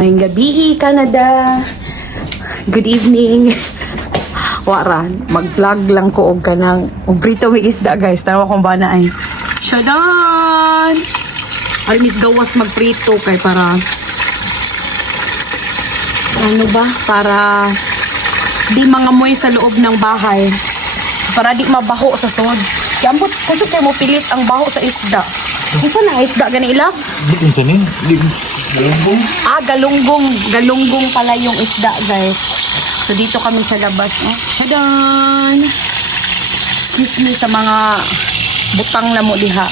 Ngayong gabi, Canada. Good evening. Waran, mag-vlog lang ko og kanang og brito may isda guys. Tanawa kung ba na ay. Shadan! Ay, mis gawas magprito kay para ano ba? Para di mangamoy sa loob ng bahay. Para di mabaho sa sod. Yambot, kusog kayo mo pilit ang baho sa isda. Ito na isda gani ilap? Di unsa ni? Galunggong. Ah, galunggong. Galunggong pala yung isda, guys. So, dito kami sa labas. Oh. Shadan! Excuse me sa mga butang na mo diha.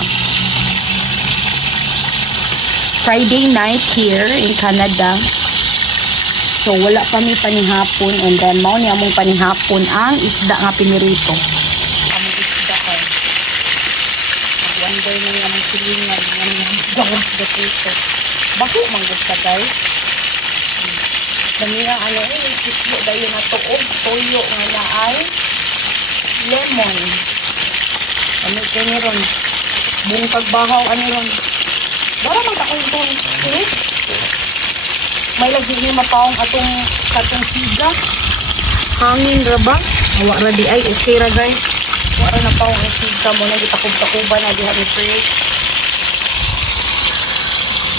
Friday night here in Canada. So, wala pa mi panihapon. And then, mao ni among panihapon ang isda nga pinirito. Among isda ko. Nag-wonder na yung among silingan. Yung isda the prito. Bako man gusto guys. Dami nga ano eh, kislo dahil na tuog, toyo nga na ay lemon. Ano kayo ni ron? Bungkag bahaw, ano ron? Dara man takong ito. Eh? May lagi ni mapawang atong katong siga. Hangin ra ba? Awa ra di ay, okay ra guys. Wala na ang siga mo na gitakub-takuban na diha ni fridge.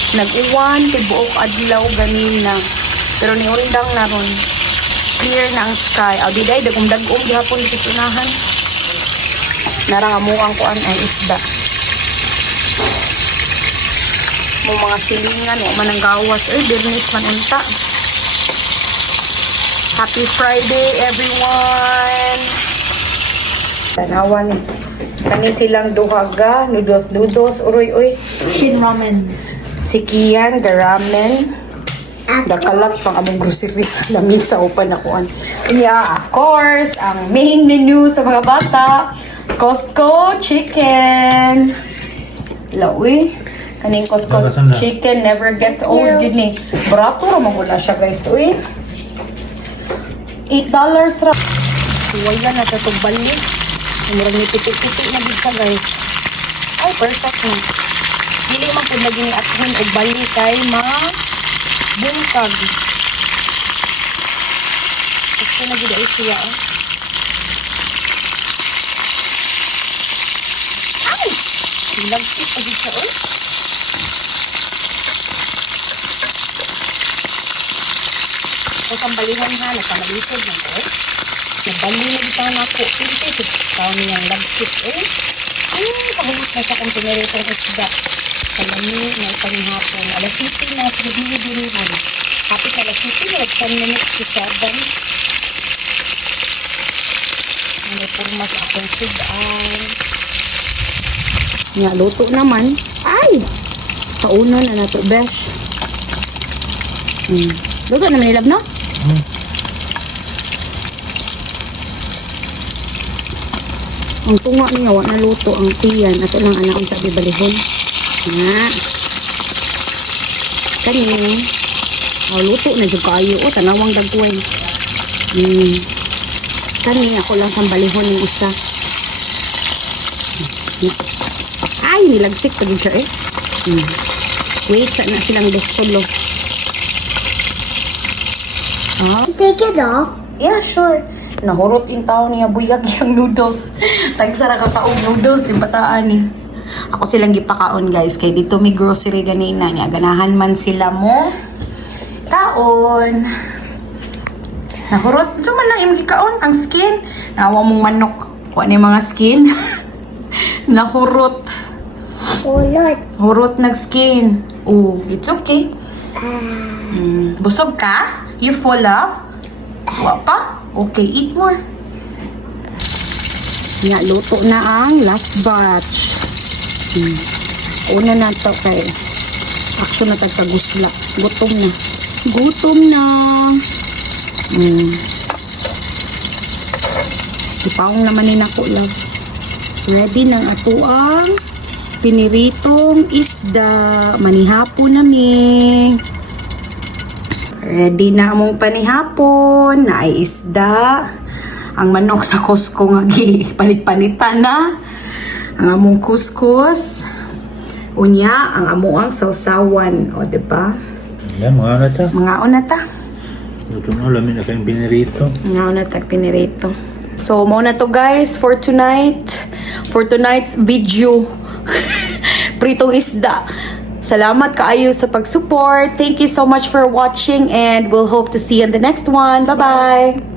Nag-iwan kay buok adlaw ganina. Pero ni undang na ron. Clear na ang sky. Aw di day dagom gihapon sa unahan. Narang mo ang isda. Mo mga silingan, wa man ang gawas. Ay, birnis man unta. Happy Friday, everyone! Tanawan ni. Kani silang duhaga, nudos-nudos, uroy-uy. Shin ramen. Si Kian, the ramen. Nakalat pang among groceries. Lamisa o pa nakuan. Yeah, of course, ang main menu sa mga bata. Costco chicken. Lawi. Kaning Costco na. chicken never gets old yun eh. Barato ra magula siya guys. Uy. $8 ra. Suwala na tatog balik. Murag ni pitik-pitik na gid ka guys. Ay, perfect na. Dili man pud lagi ni atin og bali ma bungkag. Gusto na gid siya. Oh. Ay! Lagsit pa gid siya oy. Ito ang balihan ha, nagkamalisod ng oy. Nabali na dito na ako. Pinti, tao niyang lagsit eh. Ay, pagulot na sa kong pinaritong isda. Kalami na panghapon. Alas 7 na sa gabi din rin. Kapit alas 7 na 10 minutes to 7. Ano purma sa akong sudan. Nga, luto naman. Ay! Kaunan na nato, besh. Hmm. Luto naman nilab, no? Ang tunga niya, wa naluto ang tiyan. Ato lang anak ang sabi balihon. Nga. Kani. Oh, luto na dyan kayo. O, tanawang dagkuin. Hmm. Kani, ako lang sa balihon yung isa. Ay, nilagsik pa siya eh. Hmm. Wait, sa na silang gustulo. Ah, Take it off. Yeah, sure. Nahurot in tao niya buyag yung noodles. Tagsara kakaong noodles, di bataan ni. Ako silang gipakaon guys, kay dito may grocery ganina niya. Ganahan man sila mo. Kaon. Nahurot. So man lang imong gikaon ang skin. Nawa mong manok. Kuha ni mga skin. Nahurot. Ulot. Hurot nag skin. Oh, it's okay. Mm. Busog ka? You full of? Wa? Okay, eat more. Nga, luto na ang last batch. Hmm. Una na to kay action na tagkagusla. Gutom na. Gutom na. Hmm. Ipaong naman ni nako love. Ready ng atuang piniritong isda. Manihapon nami. Ready na among panihapon na ay isda. Ang manok sa Costco nga gi palit-palitan na. Ang among kuskus. Unya ang amuang sausawan, o di ba? Yan, mga ano ta. Mga una ta. Ito na, lamin na kayong binirito. Mga una ta, pinirito. So, mo na to guys for tonight. For tonight's video. Pritong isda. Salamat kaayo sa pag-support. Thank you so much for watching and we'll hope to see you in the next one. Bye-bye!